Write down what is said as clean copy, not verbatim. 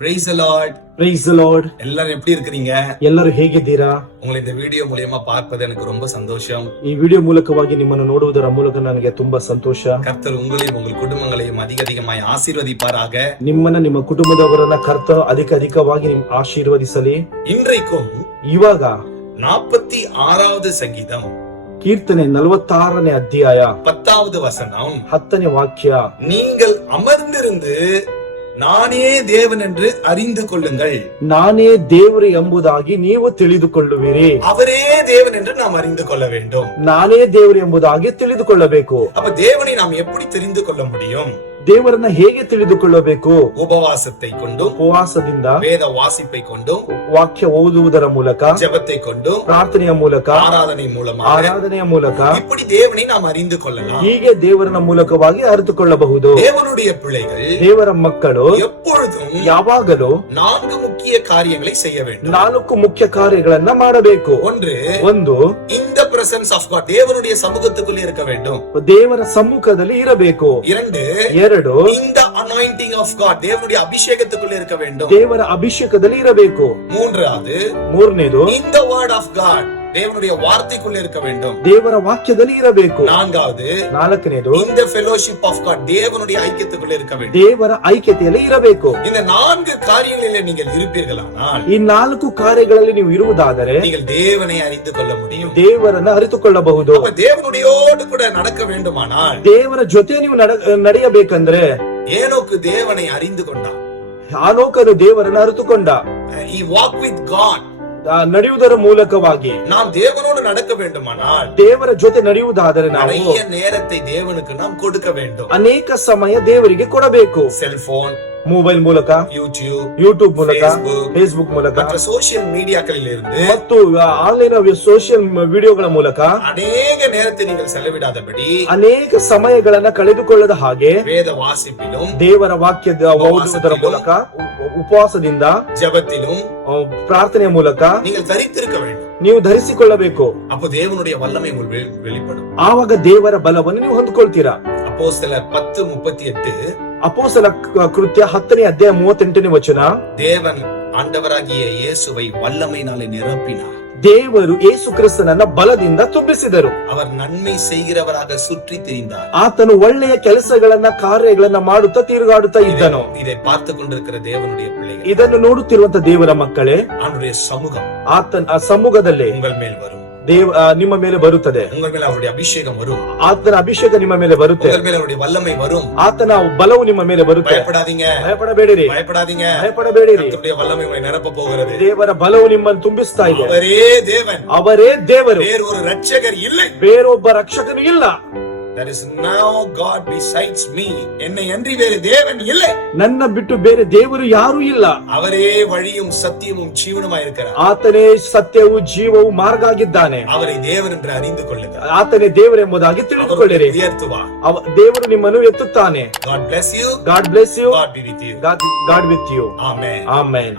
Praise the Lord. Praise the Lord. எல்லாரும் எப்படி இருக்கீங்க? ಎಲ್ಲರೂ ಹೇಗಿದ್ದೀರಾ? உங்களை இந்த வீடியೋ மூலமா பார்ப்பது எனக்கு ரொம்ப சந்தோஷம். ಈ ವಿಡಿಯೋ ಮೂಲಕವಾಗಿ ನಿಮ್ಮನ್ನು ನೋಡುವುದರ ಮೂಲಕ ನನಗೆ ತುಂಬಾ ಸಂತೋಷ. கர்த்தர் உங்களையும் உங்கள் குடும்பங்களையும் அதிகமாய் ஆசீர்வதிப்பாராக. ನಿಮ್ಮನ್ನ ನಿಮ್ಮ ಕುಟುಂಬದವರನ್ನ ಕರ್ತನು ಅಧಿಕವಾಗಿ ಆಶೀರ್ವದಿಸಲಿ. இன்றைக்கும் ಇವಾಗ 46வது சங்கீதம் ಕೀರ್ತನೆ 46ನೇ ಅಧ್ಯಾಯ 10வது வசனம் 10ನೇ ವಾಕ್ಯ. நீங்கள் ಅಮರ್ந்திருந்து ನಾನೇ ದೇವನ್ என்று அறிந்து கொள்ளுங்கள். ನಾನೇ ದೇವರು ಎಂಬುದಾಗಿ ನೀವು ತಿಳಿದುಕೊಳ್ಳುವಿರಿ. அவரே தேவன் என்று நாம் அறிந்து கொள்ள வேண்டும். ನಾನೇ ದೇವರು ಎಂಬುದಾಗಿ ತಿಳಿದುಕೊಳ್ಳಬೇಕು. அப்ப தேவனை நாம் எப்படி தெரிந்து கொள்ள முடியும்? ದೇವರನ್ನ ಹೇಗೆ ತಿಳಿದುಕೊಳ್ಳಬೇಕು? உபவாசத்தை கொண்டும், ಉಪವಾಸದಿಂದ, வேத வாசிப்பை கொண்டும், ವಾಕ್ಯ ಓದುವುದರ ಮೂಲಕ, ஜெபத்தை கொண்டும், ಪ್ರಾರ್ಥನೆಯ ಮೂಲಕ, ஆராதನೆಯ ಮೂಲಕ இப்படி தேவனை நாம் அறிந்து கொள்ளலாம். ಹೀಗೆ ದೇವರನ ಮೂಲಕವಾಗಿ ಅರಿತುಕೊಳ್ಳಬಹುದು. தேவனுடைய பிள்ளைகள், ದೇವರ ಮಕ್ಕಳು எப்பொழுதும் ಯಾವಾಗಲೂ 4 முக்கிய காரியங்களை செய்ய வேண்டும். 4 ಮುಖ್ಯ ಕಾರ್ಯಗಳನ್ನ ಮಾಡಬೇಕು. ಒಂದು, in the presence of God, தேவனுடைய சமூகத்துக்குள்ளே இருக்க வேண்டும். ದೇವರ ಸಮ್ಮುಖದಲ್ಲಿ ಇರಬೇಕು. 2, in the anointing of God, தேவனுடைய அபிஷேகத்துக்குள்ளே இருக்க வேண்டும். ದೇವರ ಅಭಿಷೇಕದಲ್ಲಿ ಇರಬೇಕು. 3ನೇದು, in the word of God, தேவனுடைய வார்த்தைக்குள்ளே இருக்க வேண்டும். ದೇವರ ವಾಕ್ಯದಲ್ಲಿ ಇರಬೇಕು. 4ನೇದು, in the fellowship of God, தேவனுடைய ஐக்கியத்துக்குள்ளே இருக்க வேண்டும். ದೇವರ ಐಕ್ಯತೆಯಲ್ಲಿ ಇರಬೇಕು. இந்த 4 காரியங்களிலே நீங்கள் இருப்பீர்களானால், ಈ 4 ಕಾರ್ಯಗಳಲ್ಲಿ ನೀವು ಇರುವುದಾದರೆ நீங்கள் தேவனை அறிந்து கொள்ள முடியும். ದೇವರನ್ನ ಅರಿತುಕೊಳ್ಳಬಹುದು. அப்ப தேவனுடையோடு கூட நடக்க வேண்டுமானால், ದೇವರ ಜೊತೆ ನೀವು ನಡೆಯಬೇಕಂದ್ರೆ, ஏனோக்கு தேவனை அறிந்து கொண்டான். ಆನೋಕನು ದೇವರನ್ನ ಅರಿತುಕೊಂಡ. He walked with God. ನಡೆಯುವುದರ ಮೂಲಕವಾಗಿ நாம் தேவனோடு நடக்க வேண்டுமானால், ದೇವರ ಜೊತೆ ನಡೆಯುವುದಾದರೆ ನಾವು நிறைய நேரத்தை தேவனுக்கு நாம் கொடுக்க வேண்டும். ಅನೇಕ ಸಮಯ ದೇವರಿಗೆ ಕೊಡಬೇಕು. செல்போன், ಮೊಬೈಲ್ ಮೂಲಕ, ಯೂಟ್ಯೂಬ್ ಮೂಲಕ, ಫೇಸ್ಬುಕ್ ಮೂಲಕ, மற்ற சோஷியல் மீடியாக்களில் இருந்து ಮತ್ತು ಆನ್ಲೈನ್ ಸೋಷಿಯಲ್ ವಿಡಿಯೋಗಳ ಮೂಲಕ ಅನೇಕ நேரத்தை நீங்கள் செலவிடாதபடி, ಅನೇಕ ಸಮಯಗಳನ್ನ ಕಳೆದುಕೊಳ್ಳದ ಹಾಗೆ வேத வாசிப்பிலும், ದೇವರ ವಾಕ್ಯದ ಓದುವುದರ ಮೂಲಕ, ಉಪವಾಸದಿಂದ, ஜெபத்திலும், ಪ್ರಾರ್ಥನೆಯ ಮೂಲಕ நீங்கள் தரித்திருக்க வேண்டும். ನೀವು ಧರಿಸಿಕೊಳ್ಳಬೇಕು. அப்போ தேவனுடைய வல்லமை உங்களுக்கு வெளிப்படும். ಆವಾಗ ದೇವರ ಬಲವನ್ನು ನೀವು ಹೊಂದಿಕೊಳ್ತೀರಾ. அப்போஸ்தலர் 10:38, ಅಪೊಸ್ತಲ ಕೃತ್ಯ 10ನೇ ಅಧ್ಯಾಯ 38ನೇ ವಚನ. தேவன் ஆண்டவராகிய இயேசுவை வல்லமையினாலே நிரப்பினார். ದೇವರು ಯೇಸು ಕ್ರಿಸ್ತನನ್ನ ಬಲದಿಂದ ತುಂಬಿಸಿದರು. அவர் நன்மை செய்கிறவராக சுற்றி திரிந்தார். ಆತನು ಒಳ್ಳೆಯ ಕೆಲಸಗಳನ್ನ, ಕಾರ್ಯಗಳನ್ನ ಮಾಡುತ್ತಾ ತಿರುಗಾಡುತ್ತಾ ಇದ್ದನು. இதை பார்த்து கொண்டிருக்கிற தேவனுடைய பிள்ளைகள், ಇದನ್ನು ನೋಡುತ್ತಿರುವಂತ ದೇವರ ಮಕ್ಕಳೇ, அவருடைய சமூகம் ಆತನ ಸಮ್ಮುಖದಲ್ಲಿ உங்கள் மேல் வரும். ನಿಮ್ಮ ಮೇಲೆ ಬರುತ್ತದೆ. உங்கள் மேல் அவருடைய அபிஷேகம் வரும். ಆತನ ಅಭಿಷೇಕ ನಿಮ್ಮ ಮೇಲೆ ಬರುತ್ತೆ. உங்கள் மேல் அவருடைய வல்லமை வரும். ಆತನ ಬಲವು ನಿಮ್ಮ ಮೇಲೆ ಬರುತ್ತೆ. பயப்படாதீங்க, ಭಯಪಡಬೇಡಿರಿ, கர்த்தருடைய வல்லமை உங்களை நிரப்ப போகிறது. ದೇವರ ಬಲವು ನಿಮ್ಮನ್ನು ತುಂಬಿಸ್ತಾ ಇದೆ. அவரೇ தேவன், ಅವರೇ ದೇವರು, வேறொரு ரட்சகர் இல்லை, ಬೇರೊಬ್ಬ ರಕ್ಷಕನು ಇಲ್ಲ. There is no God besides me. என்னை அன்றி வேறு தேவன் இல்லை. ನನ್ನ ಬಿಟ್ಟು ಬೇರೆ ದೇವರು ಯಾರೂ ಇಲ್ಲ. அவரೇ வழியும் சத்தியமும் ஜீவனுமாய் இருக்கிறார். ಆತನೇ ಸತ್ಯವು ಜೀವವು ಮಾರ್ಗ ಆಗಿದ್ದಾನೆ. அவரை தேவன் என்று அறிந்து கொள்ளுங்கள். ಆತನೇ ದೇವರೆಂಬುದಾಗಿ ತಿಳಿದುಕೊಳ್ಳಿರಿ. ದೇವರು ನಿಮ್ಮನ್ನು ಎತ್ತುತ್ತಾನೆ. God bless you. God bless you. God be with you. God with you. Amen. Amen.